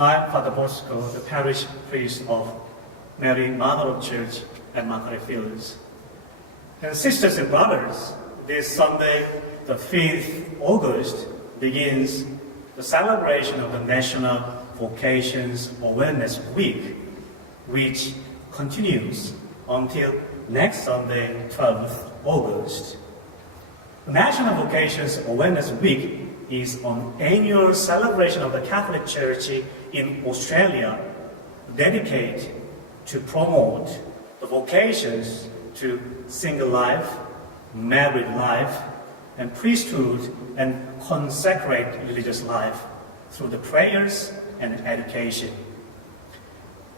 I'm Father Bosco, the parish priest of Mary, Mother of Church at Margaret Fields. And sisters and brothers, this Sunday, the 5th August, begins the celebration of the National Vocations Awareness Week, which continues until next Sunday, 12th August. The National Vocations Awareness Week is an annual celebration of the Catholic Church in Australia dedicated to promote the vocations to single life, married life, and priesthood and consecrate religious life through the prayers and education.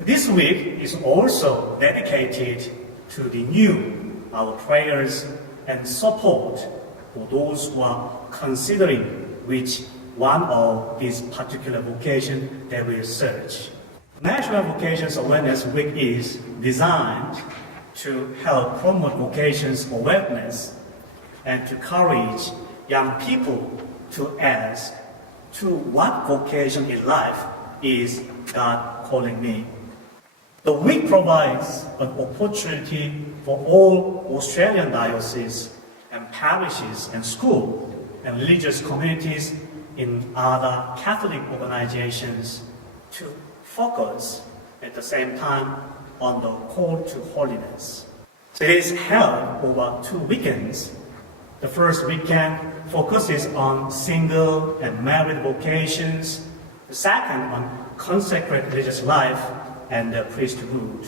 This week is also dedicated to renew our prayers and support for those who are considering which one of these particular vocations they will search. National Vocations Awareness Week is designed to help promote vocations awareness and to encourage young people to ask, to what vocation in life is God calling me? The week provides an opportunity for all Australian dioceses and parishes and schools and religious communities in other Catholic organizations to focus at the same time on the call to holiness. So it is held over 2 weekends. The first weekend focuses on single and married vocations. The second on consecrated religious life and the priesthood.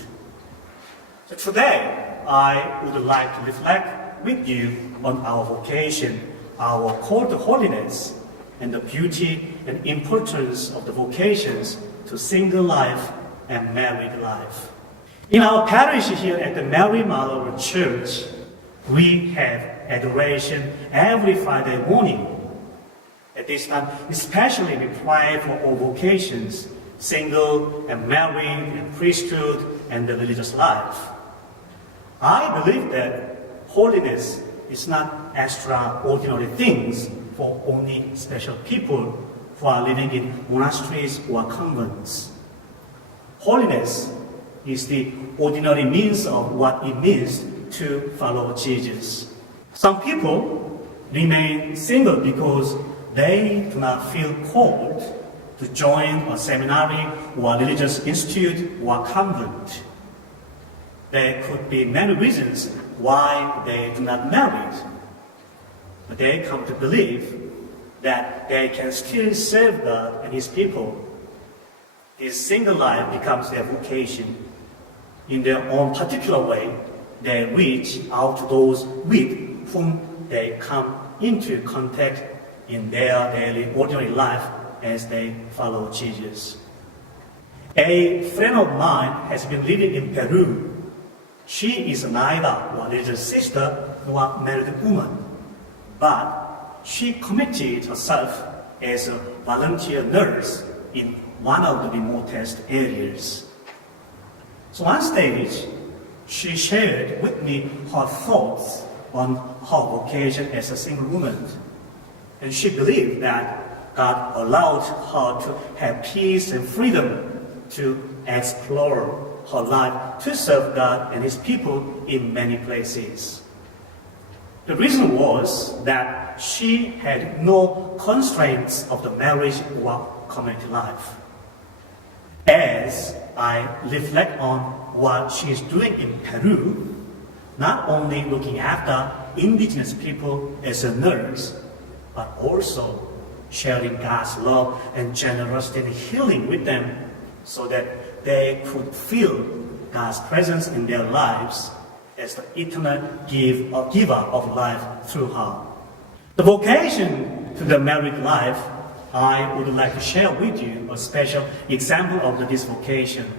So today, I would like to reflect with you on our vocation, our call to holiness, and the beauty and importance of the vocations to single life and married life. In our parish here at the Mary Mother of Church, we have adoration every Friday morning. At this time, especially we pray for all vocations, single and married and priesthood and the religious life. I believe that holiness is not extraordinary things for only special people who are living in monasteries or convents. Holiness is the ordinary means of what it means to follow Jesus. Some people remain single because they do not feel called to join a seminary or a religious institute or convent. There could be many reasons why they do not marry, but they come to believe that they can still serve God and His people. This single life becomes their vocation. In their own particular way, they reach out to those with whom they come into contact in their daily ordinary life as they follow Jesus. A friend of mine has been living in Peru. She is neither a religious sister nor a married woman, but she committed herself as a volunteer nurse in one of the remotest areas. So on stage, she shared with me her thoughts on her vocation as a single woman. And she believed that God allowed her to have peace and freedom to explore her life to serve God and His people in many places. The reason was that she had no constraints of the marriage or community life. As I reflect on what she is doing in Peru, not only looking after indigenous people as a nurse, but also sharing God's love and generosity and healing with them so that they could feel God's presence in their lives as the eternal giver of life through her. The vocation to the married life, I would like to share with you a special example of this vocation.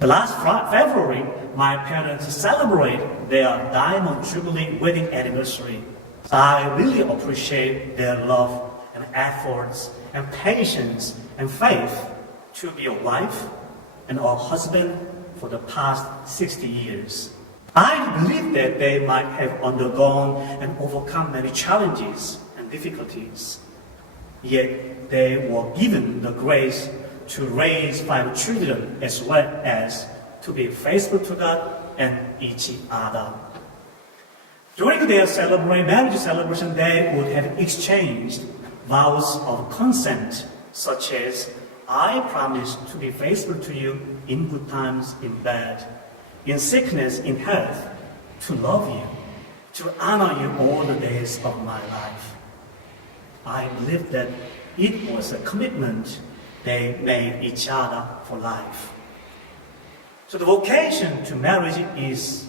The last February, my parents celebrated their Diamond Jubilee wedding anniversary. So I really appreciate their love and efforts and patience and faith to be a wife and a husband for the past 60 years. I believe that they might have undergone and overcome many challenges and difficulties, yet they were given the grace to raise 5 children as well as to be faithful to God and each other. During their marriage celebration, they would have exchanged vows of consent, such as, I promise to be faithful to you in good times, in bad, in sickness, in health, to love you, to honor you all the days of my life. I believe that it was a commitment they made each other for life. So the vocation to marriage is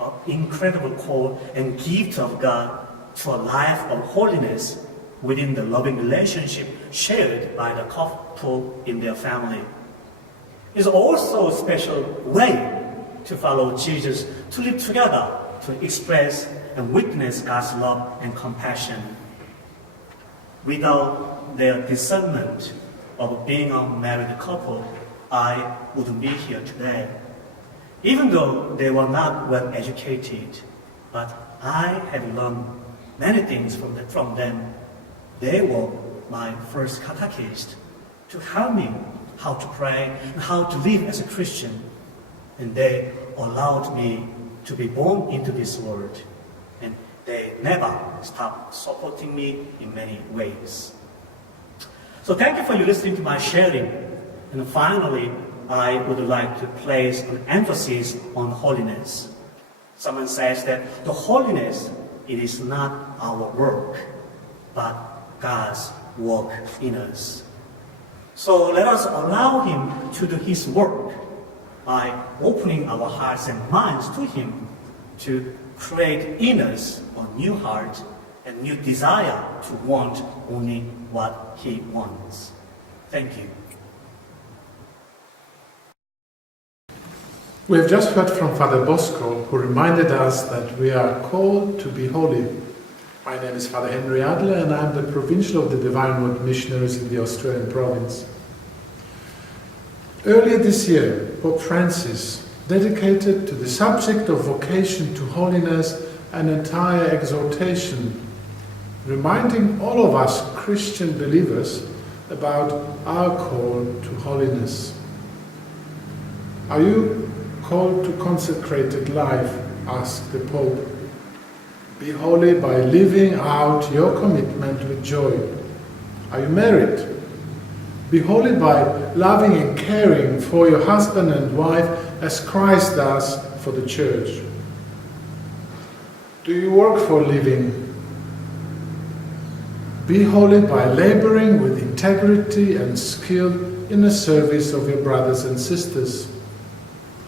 an incredible call and gift of God to a life of holiness within the loving relationship shared by the couple in their family. It's also a special way to follow Jesus, to live together, to express and witness God's love and compassion. Without their discernment of being a married couple, I wouldn't be here today. Even though they were not well educated, but I have learned many things from them. They were my first catechist to help me how to pray and how to live as a Christian. And they allowed me to be born into this world. And they never stopped supporting me in many ways. So thank you for listening to my sharing. And finally, I would like to place an emphasis on holiness. Someone says that the holiness, it is not our work, but God's work in us. So let us allow Him to do His work by opening our hearts and minds to Him to create in us a new heart and new desire to want only what He wants. Thank you. We have just heard from Father Bosco, who reminded us that we are called to be holy. My name is Father Henry Adler, and I am the Provincial of the Divine Word Missionaries in the Australian province. Earlier this year, Pope Francis dedicated to the subject of vocation to holiness an entire exhortation, reminding all of us Christian believers about our call to holiness. Are you called to consecrated life? Asked the Pope. Be holy by living out your commitment with joy. Are you married? Be holy by loving and caring for your husband and wife as Christ does for the Church. Do you work for a living? Be holy by laboring with integrity and skill in the service of your brothers and sisters.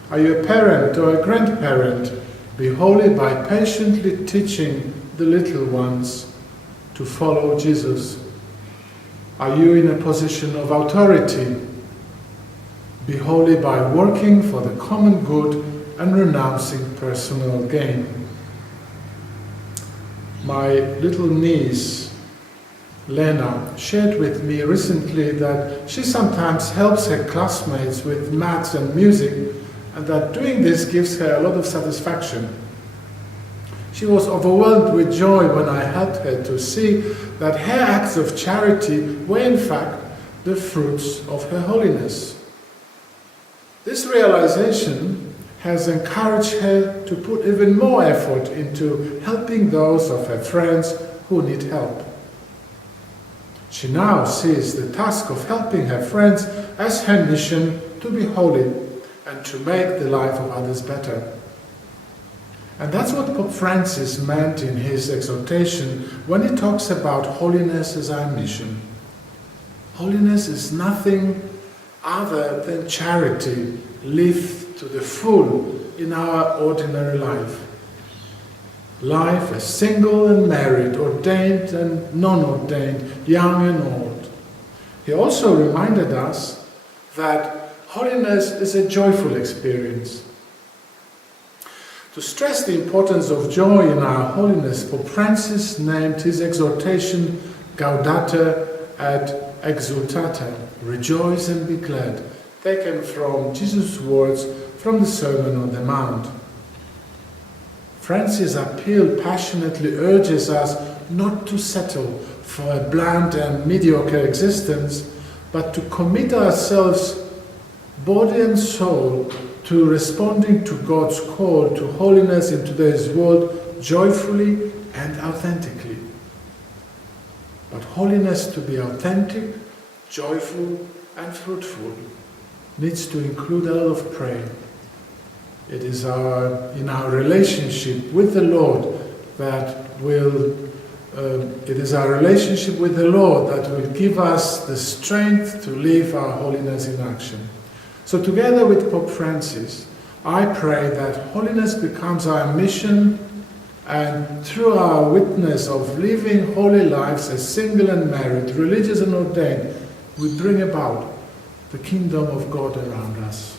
Are you a parent or a grandparent? Be holy by patiently teaching the little ones to follow Jesus. Are you in a position of authority? Be holy by working for the common good and renouncing personal gain. My little niece, Lena, shared with me recently that she sometimes helps her classmates with maths and music, and that doing this gives her a lot of satisfaction. She was overwhelmed with joy when I helped her to see that her acts of charity were in fact the fruits of her holiness. This realization has encouraged her to put even more effort into helping those of her friends who need help. She now sees the task of helping her friends as her mission to be holy and to make the life of others better. And that's what Pope Francis meant in his exhortation when he talks about holiness as our mission. Holiness is nothing other than charity lived to the full in our ordinary life. Life as single and married, ordained and non-ordained, young and old. He also reminded us that holiness is a joyful experience. To stress the importance of joy in our holiness, Pope Francis named his exhortation Gaudete et Exultate, rejoice and be glad, taken from Jesus' words from the Sermon on the Mount. Francis' appeal passionately urges us not to settle for a bland and mediocre existence, but to commit ourselves, body and soul, to responding to God's call to holiness in today's world joyfully and authentically. But holiness, to be authentic, joyful and fruitful, needs to include a lot of praying. It is in our relationship with the Lord that will give us the strength to live our holiness in action. So together with Pope Francis, I pray that holiness becomes our mission, and through our witness of living holy lives as single and married, religious and ordained, we bring about the kingdom of God around us.